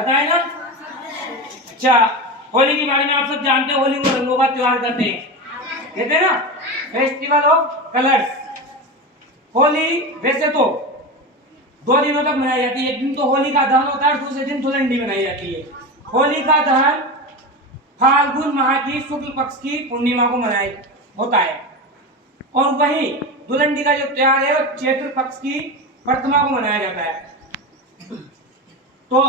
पता है ना? अच्छा, होली के बारे में आप सब जानते हैं, होली को रंगों का त्योहार करते हैं, कहते हैं ना, फेस्टिवल ऑफ कलर्स। होली वैसे तो 2 दिनों तक मनाई जाती है। एक दिन तो होली का दहन होता है, दूसरे दिन धुलंडी मनाई जाती है। होली का दहन फाल्गुन माह की शुक्ल पक्ष की पूर्णिमा को मनाया होता है, और वहीं धुलंडी का जो त्योहार है वो चैत्र पक्ष की प्रतिमा को मनाया जाता है। तो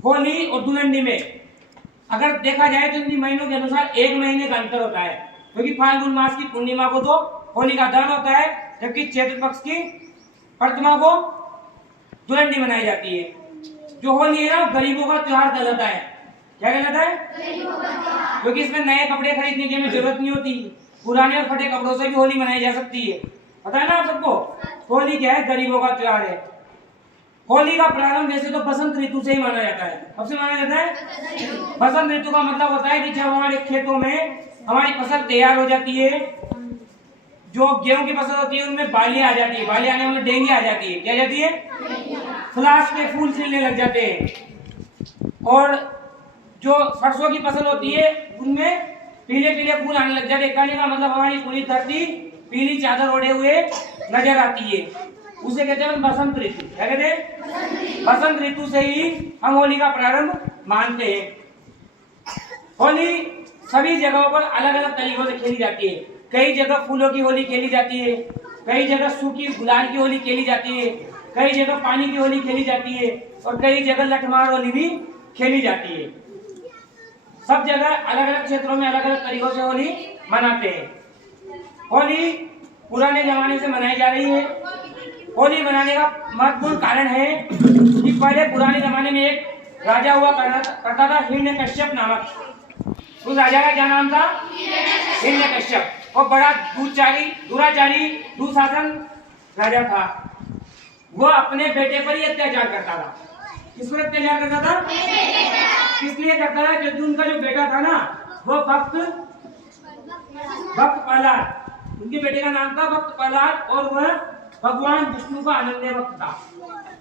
होली और धुलंडी में अगर देखा जाए तो इन महीनों के अनुसार 1 महीने का अंतर होता है, क्योंकि फाल्गुन मास की पूर्णिमा को तो होली का दहन होता है, जबकि चैत्र पक्ष की प्रतिमा को धुलंडी मनाई जाती है। जो होली है ना, गरीबों का त्योहार कहलाता है। क्या कहलाता है? क्योंकि इसमें नए कपड़े खरीदने की हमें जरूरत नहीं होती, पुराने और फटे कपड़ों से भी होली मनाई जा सकती है। पता है ना आप सबको? होली क्या है? गरीबों का त्योहार है। होली का प्रारंभ वैसे तो बसंत ऋतु से ही माना जाता है। कब से माना जाता है? बसंत ऋतु का मतलब होता है कि जब हमारे खेतों में हमारी फसल तैयार हो जाती है, जो गेहूं की फसल होती है उनमें बालियां आ जाती है, बालियां आने मतलब डेंगी आ जाती है। क्या आ जाती है? फ्लास के फूल खिलने लग जाते हैं। और जो सरसों की फसल होती है उनमें पीले पीले फूल आने लग जाते हैं। कहने का मतलब हमारी पूरी धरती पीली चादर ओढ़े हुए नजर आती है। उसे कहते हैं बसंत ऋतु। क्या कहते हैं? बसंत ऋतु से ही हम होली का प्रारंभ मानते हैं। होली सभी जगहों पर अलग अलग तरीकों से खेली जाती है। कई जगह फूलों की होली खेली जाती है, कई जगह सूखी गुलाल की होली खेली जाती है, कई जगह पानी की होली खेली जाती है, और कई जगह लठमार होली भी खेली जाती है। सब जगह अलग अलग क्षेत्रों में अलग अलग तरीकों से होली मनाते हैं। होली पुराने जमाने से मनाई जा रही है। होली मनाने का महत्वपूर्ण कारण है कि पहले पुराने जमाने में एक राजा हुआ करता था, हिरण्यकश्यप नामक। उस राजा का क्या नाम था? हिरण्यकश्यप। वो बड़ा दुराचारी दुशासन राजा था। वो अपने बेटे पर ही अत्याचार करता था। किस पर अत्याचार करता था? किस लिए करता था? क्योंकि उनका जो बेटा था ना, वो भक्त प्रहलाद, उनके बेटे का नाम था भक्त प्रहलाद, और वह भगवान विष्णु का अनन्य भक्त था।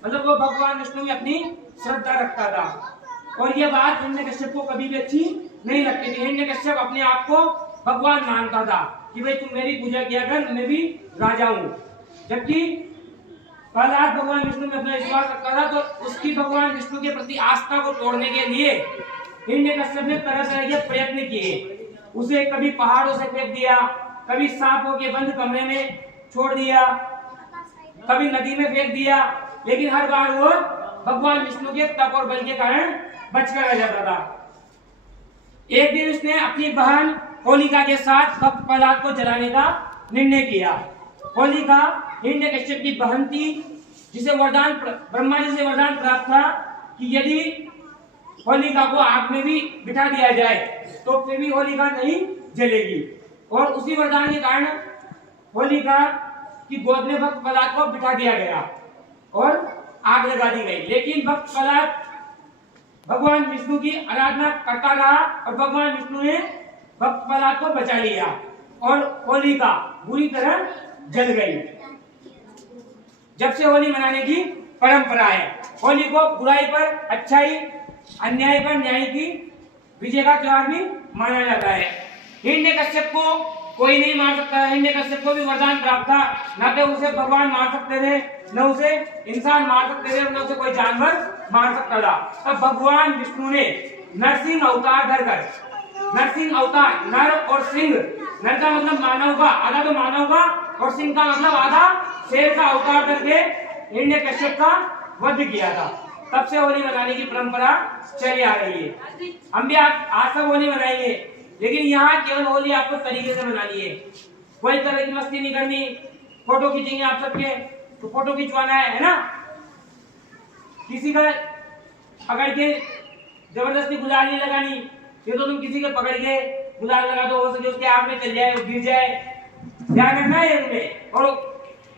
मतलब वो भगवान विष्णु में अपनी श्रद्धा रखता था। और ये बात हिरण्यकश्यप को कभी भी अच्छी नहीं लगती थी। हिरण्यकश्यप अपने आप को भगवान मानता था कि भाई तुम मेरी पूजा किया कर, मैं भी राजा हूँ। जबकि प्रहलाद भगवान विष्णु में अपना विश्वास रखता था, तो उसकी भगवान विष्णु के प्रति आस्था को तोड़ने के लिए हिरण्यकश्यप ने तरह तरह के प्रयत्न किए। उसे कभी पहाड़ों से फेंक दिया, कभी सांपों के बंद कमरे में छोड़ दिया, कभी नदी में फेंक दिया, लेकिन हर बार वो भगवान विष्णु के तप और बल के कारण बचकर रह जाता था। एक दिन उसने अपनी बहन होलिका के साथ भक्त प्रहलाद को जलाने का निर्णय किया। होलिका हिरण्यकश्यप की बहन थी, जिसे ब्रह्मा जी से वरदान प्राप्त था कि यदि होलिका को आग में भी बिठा दिया जाए तो फिर भी होलिका नहीं जलेगी। और उसी वरदान के कारण होलिका की गोद में भक्त प्रहलाद को बिठा दिया गया और आग लगा दी गई। लेकिन भक्त प्रहलाद भगवान विष्णु की आराधना करता रहा, और भगवान विष्णु ने भक्त प्रहलाद को बचा लिया, और होलिका बुरी तरह जल गई। जब से होली मनाने की परंपरा है। होली को बुराई पर अच्छाई, अन्याय पर न्याय की विजय का त्योहार भी माना जाता है। हिरण्यकश्यप को कोई नहीं मार सकता है। हिरण्यकश्यप को भी वरदान प्राप्त था, न तो उसे भगवान मार सकते थे, न उसे इंसान मार सकते थे, न उसे कोई जानवर मार सकता था। तब भगवान विष्णु ने नरसिंह अवतार धरकर, नरसिंह अवतार नर और सिंह, नर का मतलब मानव का, आधा तो मानव का, और सिंह का मतलब आधा शेर का अवतार करके हिरण्यकश्यप का वध किया था। तब से होली मनाने की परंपरा चली आ रही है। हम भी आज सब होली मनाएंगे, लेकिन यहाँ केवल होली आपको तरीके से मनानी है। कोई तरह की मस्ती नहीं करनी। फोटो खींचेंगे आप सबके, तो फोटो खिंचवाना है ना? किसी का पकड़ के जबरदस्ती गुलाल नहीं लगानी। ये तो तुम किसी के पकड़ के गुलाल लगा दो, हो सके उसके आग में चल जाए, गिर जाए, ध्यान रखना है इसमें। और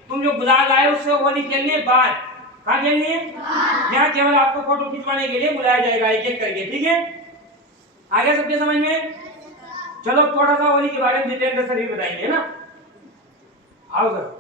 तुम जो गुलाल लाए उससे होली खेलनी है बाहर। कहाँ खेलनी है? यहाँ केवल आपको फोटो खिंचवाने के लिए बुलाया जाएगा एक एक करके, ठीक है? आगे सबके समझ में? चलो थोड़ा सा होली के बारे में डिटेल से सर भी बताएंगे ना। आओ सर।